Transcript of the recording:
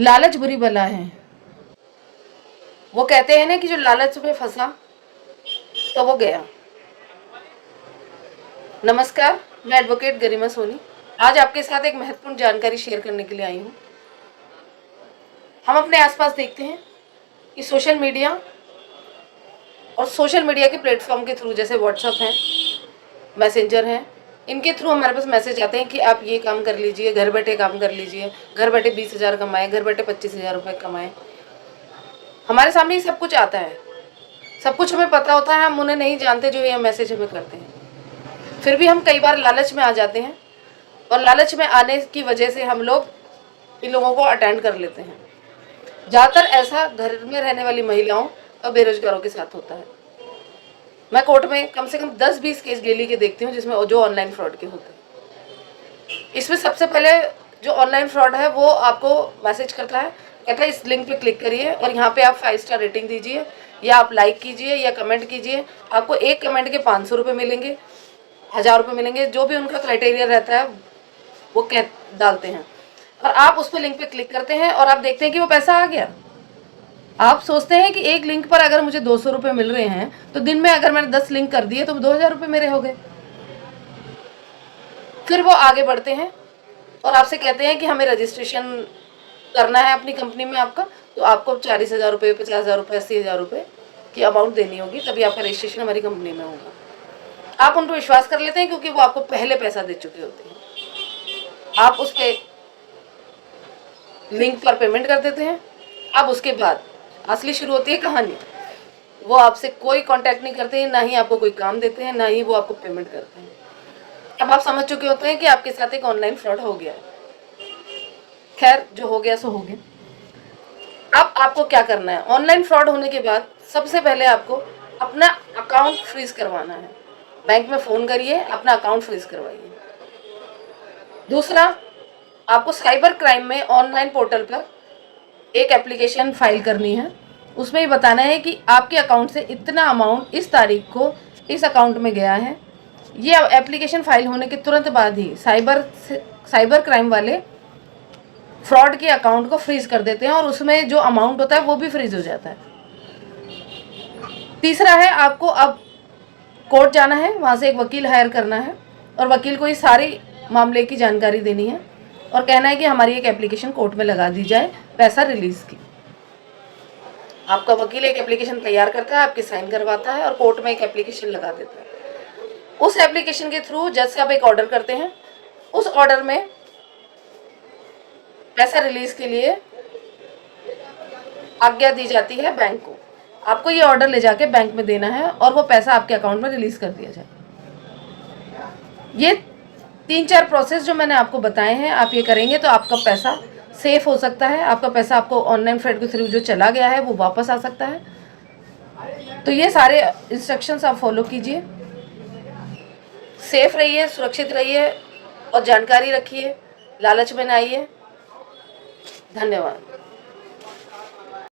लालच बुरी बला है। वो कहते हैं ना कि जो लालच में फंसा तो वो गया। नमस्कार, मैं एडवोकेट गरिमा सोनी आज आपके साथ एक महत्वपूर्ण जानकारी शेयर करने के लिए आई हूँ। हम अपने आसपास देखते हैं कि सोशल मीडिया और सोशल मीडिया के प्लेटफॉर्म के थ्रू, जैसे व्हाट्सएप है, मैसेंजर है, इनके थ्रू हमारे पास मैसेज आते हैं कि आप ये काम कर लीजिए, घर बैठे काम कर लीजिए, घर बैठे 20,000 कमाएं, घर बैठे 25,000 रुपये कमाएं। हमारे सामने ये सब कुछ आता है, सब कुछ हमें पता होता है, हम उन्हें नहीं जानते जो ये मैसेज हमें करते हैं। फिर भी हम कई बार लालच में आ जाते हैं और लालच में आने की वजह से हम लोग इन लोगों को अटेंड कर लेते हैं। ज़्यादातर ऐसा घर में रहने वाली महिलाओं और बेरोजगारों के साथ होता है। मैं कोर्ट में कम से कम 10-20 केस डेली के देखती हूँ जिसमें जो ऑनलाइन फ्रॉड के होते हैं। इसमें सबसे पहले जो ऑनलाइन फ्रॉड है वो आपको मैसेज करता है, कहता है इस लिंक पे क्लिक करिए और यहाँ पे आप 5 स्टार रेटिंग दीजिए या आप लाइक कीजिए या कमेंट कीजिए। आपको एक कमेंट के 500 रुपये मिलेंगे, 1000 रुपये मिलेंगे, जो भी उनका क्राइटेरिया रहता है वो कह डालते हैं। और आप उस पर लिंक पे क्लिक करते हैं और आप देखते हैं कि वो पैसा आ गया। आप सोचते हैं कि एक लिंक पर अगर मुझे 200 रुपये मिल रहे हैं तो दिन में अगर मैंने 10 लिंक कर दिए तो 2000 रुपये मेरे हो गए। फिर वो आगे बढ़ते हैं और आपसे कहते हैं कि हमें रजिस्ट्रेशन करना है अपनी कंपनी में आपका, तो आपको 40,000 रुपये, 50,000 रुपये, 80,000 रुपये की अमाउंट देनी होगी, तभी आपका रजिस्ट्रेशन हमारी कंपनी में होगा। आप उन पर विश्वास कर लेते हैं क्योंकि वो आपको पहले पैसा दे चुके होते हैं। आप उस पर लिंक पर पेमेंट कर देते हैं। अब उसके बाद असली शुरू होती है कहानी। वो आपसे कोई कांटेक्ट नहीं करते हैं, ना ही आपको कोई काम देते हैं, ना ही वो आपको पेमेंट करते हैं। अब आप समझ चुके होते हैं कि आपके साथ एक ऑनलाइन फ्रॉड हो गया है। खैर, जो हो गया सो हो गया। अब आपको क्या करना है? ऑनलाइन फ्रॉड होने के बाद सबसे पहले आपको अपना अकाउंट फ्रीज करवाना है। बैंक में फ़ोन करिए, अपना अकाउंट फ्रीज करवाइए। दूसरा, आपको साइबर क्राइम में ऑनलाइन पोर्टल पर एक एप्लीकेशन फाइल करनी है। उसमें ये बताना है कि आपके अकाउंट से इतना अमाउंट इस तारीख को इस अकाउंट में गया है। ये एप्लीकेशन फाइल होने के तुरंत बाद ही साइबर क्राइम वाले फ्रॉड के अकाउंट को फ्रीज कर देते हैं और उसमें जो अमाउंट होता है वो भी फ्रीज हो जाता है। तीसरा है, आपको अब कोर्ट जाना है, वहाँ से एक वकील हायर करना है और वकील को ये सारी मामले की जानकारी देनी है और कहना है कि हमारी एक एप्लीकेशन कोर्ट में लगा दी जाए पैसा रिलीज की। आपका वकील एक एप्लीकेशन तैयार करता है, आपके साइन करवाता है और कोर्ट में एक एप्लीकेशन लगा देता है। उस एप्लीकेशन के थ्रू जज से आप एक ऑर्डर करते हैं। उस ऑर्डर में पैसा रिलीज के लिए आज्ञा दी जाती है बैंक को। आपको ये ऑर्डर ले जाके बैंक में देना है और वो पैसा आपके अकाउंट में रिलीज कर दिया जाए। ये 3-4 प्रोसेस जो मैंने आपको बताए हैं, आप ये करेंगे तो आपका पैसा सेफ हो सकता है। आपका पैसा आपको ऑनलाइन फ्रॉड के थ्रू जो चला गया है वो वापस आ सकता है। तो ये सारे इंस्ट्रक्शंस आप फॉलो कीजिए, सेफ रहिए, सुरक्षित रहिए और जानकारी रखिए, लालच में ना आइए। धन्यवाद।